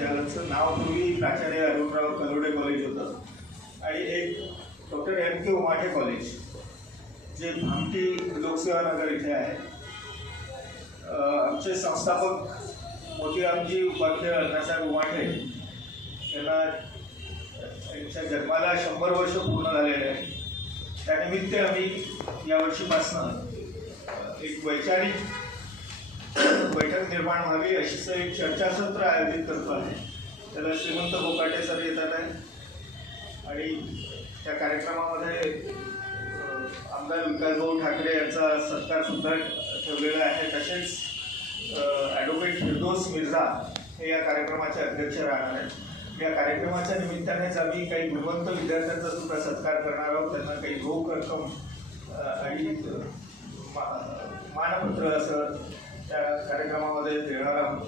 ज्याचं नाव पूर्वी प्राचार्य अरुणराव कलोडे कॉलेज होतं आणि एक डॉक्टर एम के उमाटे कॉलेज जे भामटी लोकसेवा नगर इथे आहे. आमचे संस्थापक मोतीरामजी उपाध्याय अण्णासाहेब उमाटे यांना त्यांच्या जन्माला 100 वर्ष पूर्ण झालेले आहे. त्यानिमित्त आम्ही यावर्षीपासून एक वैचारिक बैठक निर्माण व्हावी अशीच एक चर्चासत्र आयोजित करतो आहे. त्याला श्रीमंत बोकाटे सर येतात आहे आणि त्या कार्यक्रमामध्ये आमदार विकासभाऊ ठाकरे यांचा सत्कार सुद्धा ठेवलेला आहे. तसेच ॲडव्होकेट फिरदौस मिर्झा हे या कार्यक्रमाचे अध्यक्ष राहणार आहेत. या कार्यक्रमाच्या निमित्तानेच आम्ही काही गुणवंत विद्यार्थ्यांचा सुद्धा सत्कार करणार आहोत. त्यांना काही रोख रक्कम आणि मानपत्र असं त्या कार्यक्रमामध्ये देणार आहोत.